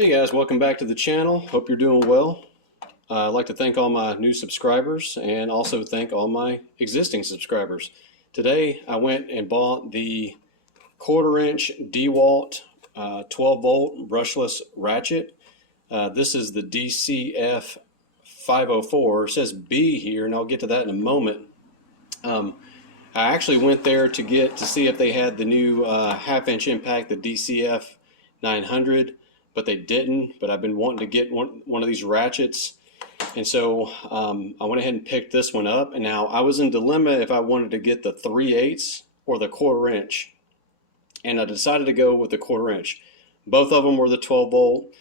Hey guys, welcome back to the channel. Hope you're doing well. I'd like to thank all my new subscribers and also thank all my existing subscribers. Today I went and bought the 1/4 inch DeWalt 12 volt brushless ratchet. This is the DCF504. It says B here, and I'll get to that in a moment. I actually went there to see if they had the new 1/2 inch impact, the DCF 900. But they didn't. But I've been wanting to get one of these ratchets, and so I went ahead and picked this one up. And now I was in dilemma if I wanted to get the 3/8 or the 1/4 inch, and I decided to go with the 1/4 inch. Both of them were the 12 volt,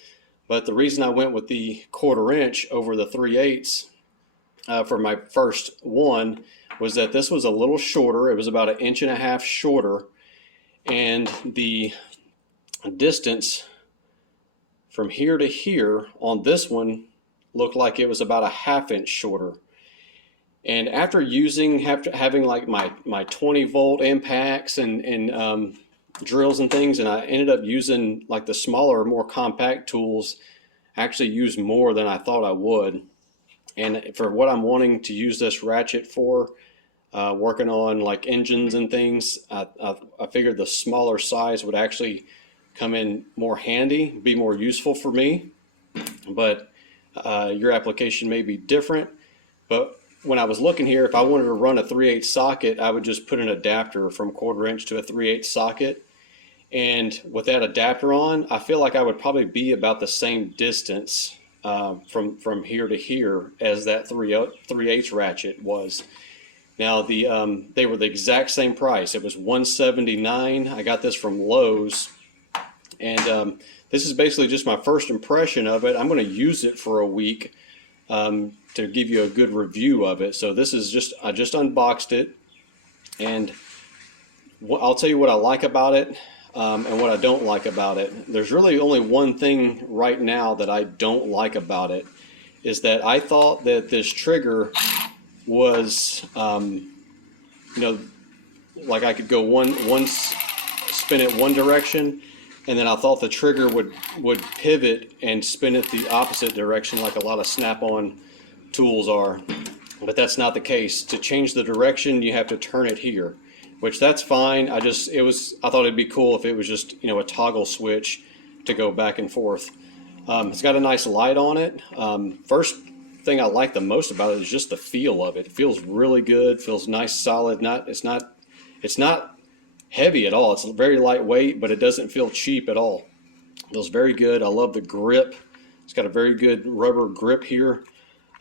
but the reason I went with the 1/4 inch over the 3/8 for my first one was that this was a little shorter. It was about 1.5 inches shorter, and the distance from here to here on this one looked like it was about 1/2 inch shorter. And after having like my 20 volt impacts and drills and things, and I ended up using like the smaller, more compact tools, actually used more than I thought I would. And for what I'm wanting to use this ratchet for, working on like engines and things, I figured the smaller size would actually come in more handy, be more useful for me. But your application may be different. But when I was looking here, if I wanted to run a 3/8 socket, I would just put an adapter from 1/4 inch to a 3/8 socket. And with that adapter on, I feel like I would probably be about the same distance from here to here as that 3/8 ratchet was. Now they were the exact same price. It was $179. I got this from Lowe's. And this is basically just my first impression of it. I'm going to use it for a week to give you a good review of it. So this is I just unboxed it, and I'll tell you what I like about it and what I don't like about it. There's really only one thing right now that I don't like about it, is that I thought that this trigger was, like I could go spin it one direction, and then I thought the trigger would pivot and spin it the opposite direction like a lot of snap-on tools are. But that's not the case. To change the direction, you have to turn it here, which that's fine. I thought it'd be cool if it was just, a toggle switch to go back and forth. It's got a nice light on it. First thing I like the most about it is just the feel of it. It feels really good, feels nice, solid. It's not heavy at all. It's very lightweight, but it doesn't feel cheap at all. It feels very good. I love the grip. It's got a very good rubber grip here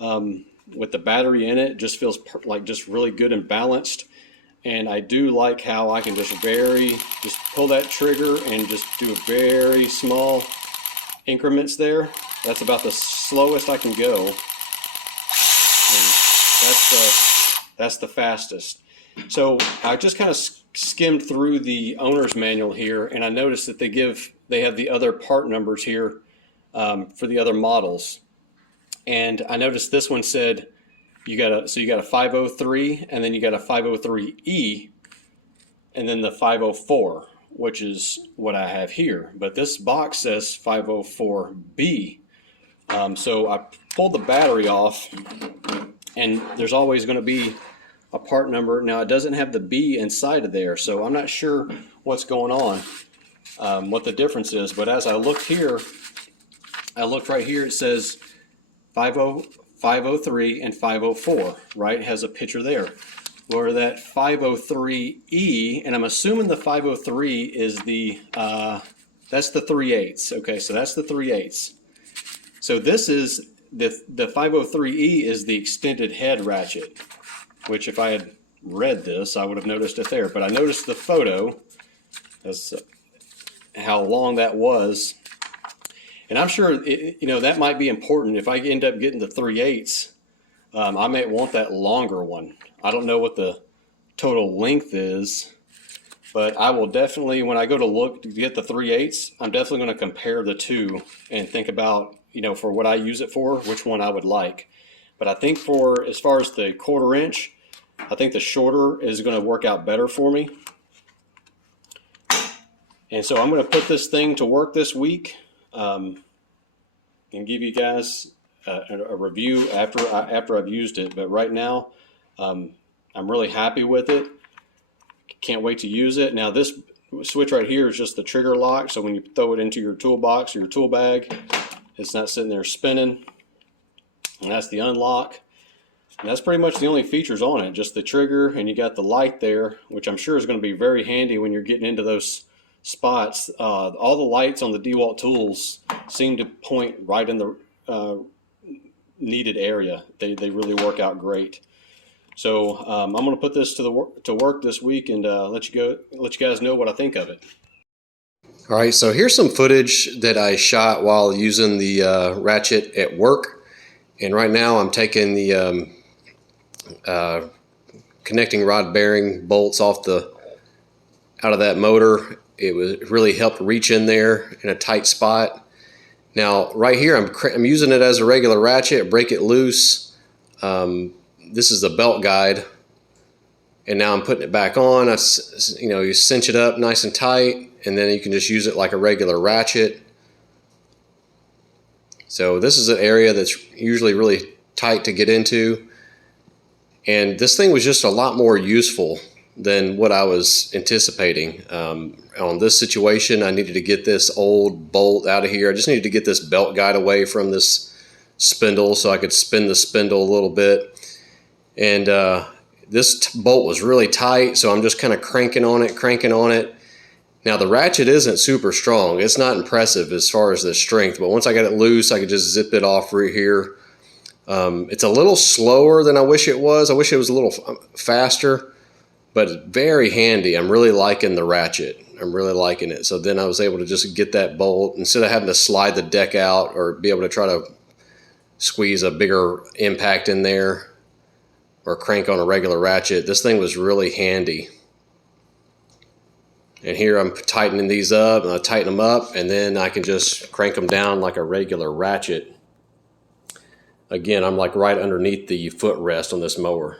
with the battery in it. It just feels just really good and balanced. And I do like how I can just pull that trigger and just do very small increments there. That's about the slowest I can go. And that's the fastest. So I just kind of skimmed through the owner's manual here, and I noticed that they have the other part numbers here for the other models. And I noticed this one said you got a 503, and then you got a 503E, and then the 504, which is what I have here. But this box says 504B. So I pulled the battery off, and there's always going to be a part number. Now it doesn't have the B inside of there, so I'm not sure what's going on, what the difference is. But as I looked right here, it says 503 and 504, right? It has a picture there. Where that 503E, and I'm assuming the 503 is that's the 3/8. Okay, so that's the 3/8. So this is the 503E is the extended head ratchet, which if I had read this, I would have noticed it there. But I noticed the photo as how long that was. And I'm sure, that might be important. If I end up getting the 3/8, I may want that longer one. I don't know what the total length is, but I will definitely, when I go to look to get the 3/8, I'm definitely going to compare the two and think about, for what I use it for, which one I would like. But I think as far as the 1/4 inch, I think the shorter is going to work out better for me. And so I'm going to put this thing to work this week. and give you guys a review after I've used it. But right now, I'm really happy with it. Can't wait to use it. Now this switch right here is just the trigger lock, so when you throw it into your toolbox or your tool bag, it's not sitting there spinning. And that's the unlock. And that's pretty much the only features on it, just the trigger, and you got the light there, which I'm sure is going to be very handy when you're getting into those spots. All the lights on the DeWalt tools seem to point right in the needed area. They really work out great. So I'm going to put this to work this week and let you guys know what I think of it. All right, so here's some footage that I shot while using the ratchet at work. And right now I'm taking the connecting rod bearing bolts out of that motor. It really helped reach in there in a tight spot. Now right here I'm using it as a regular ratchet, break it loose. This is the belt guide, and now I'm putting it back on. You cinch it up nice and tight, and then you can just use it like a regular ratchet. So this is an area that's usually really tight to get into, and this thing was just a lot more useful than what I was anticipating. On this situation, I needed to get this old bolt out of here. I just needed to get this belt guide away from this spindle so I could spin the spindle a little bit. And this bolt was really tight, so I'm just kind of cranking on it. Now the ratchet isn't super strong. It's not impressive as far as the strength, but once I got it loose, I could just zip it off right here. It's a little slower than I wish it was. I wish it was a little faster, but very handy. I'm really liking the ratchet. I'm really liking it. So then I was able to just get that bolt instead of having to slide the deck out or be able to try to squeeze a bigger impact in there or crank on a regular ratchet. This thing was really handy. And here I'm tightening these up, and I tighten them up, and then I can just crank them down like a regular ratchet. Again, I'm like right underneath the footrest on this mower.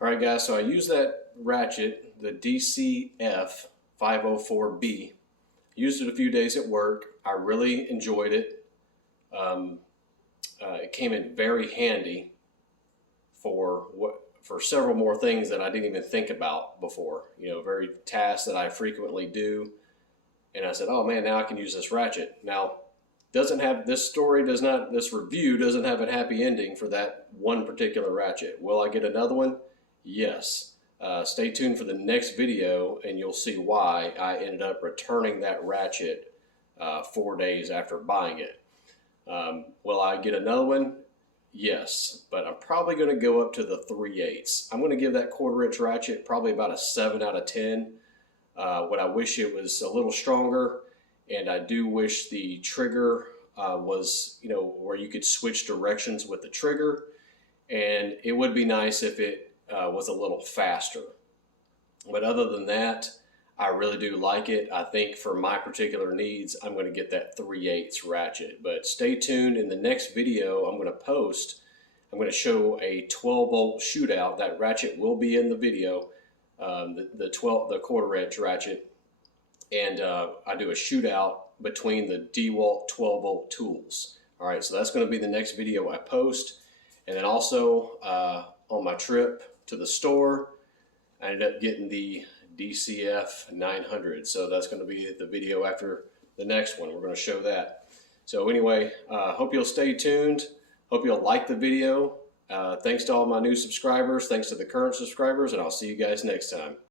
All right, guys, so I used that ratchet, the DCF504B. Used it a few days at work. I really enjoyed it. It came in very handy for several more things that I didn't even think about before. Very tasks that I frequently do. And I said, oh man, now I can use this ratchet. Now, this review doesn't have a happy ending for that one particular ratchet. Will I get another one? Yes. Stay tuned for the next video and you'll see why I ended up returning that ratchet 4 days after buying it. Will I get another one? Yes, but I'm probably going to go up to the 3/8. I'm going to give that 1/4 inch ratchet probably about a 7 out of 10. What I wish it was a little stronger, and I do wish the trigger was, where you could switch directions with the trigger, and it would be nice if it was a little faster. But other than that, I really do like it. I think for my particular needs, I'm going to get that 3/8 ratchet. But stay tuned. In the next video I'm going to post, I'm going to show a 12-volt shootout. That ratchet will be in the video, the 1/4 inch ratchet. And I do a shootout between the DeWalt 12-volt tools. All right, so that's going to be the next video I post. And then also on my trip to the store, I ended up getting the DCF504. So that's going to be the video after the next one. We're going to show that. So anyway, hope you'll stay tuned. Hope you'll like the video. Thanks to all my new subscribers. Thanks to the current subscribers, and I'll see you guys next time.